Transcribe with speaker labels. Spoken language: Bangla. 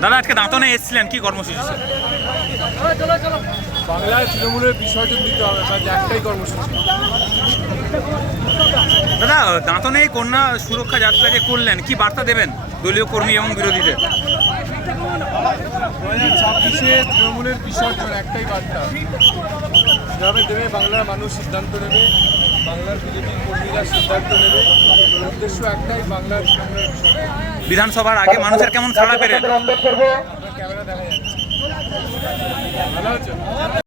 Speaker 1: দাদা আজকে দাঁতনে এসেছিলেন কি কর্মসূচি
Speaker 2: বাংলায় তৃণমূলের বিসর্জন দিতে হবে একটাই কর্মসূচি।
Speaker 1: দাদা দাঁতনে কন্যা সুরক্ষা যাত্রা যে করলেন কি বার্তা দেবেন দলীয় কর্মী এবং বিরোধীদের?
Speaker 2: দু হাজার ছাব্বিশে তৃণমূলের বিসর্জন একটাই বার্তা কীভাবে দেবে বাংলার মানুষ সিদ্ধান্ত নেবে বাংলার বিজেপি কর্মীরা সিদ্ধান্ত নেবে উদ্দেশ্য একটাই বাংলার
Speaker 1: বিধানসভার আগে মানুষের কেমন সাড়া পেলেন?
Speaker 2: ক্যামেরা দেখা যাচ্ছে ভালো হচ্ছে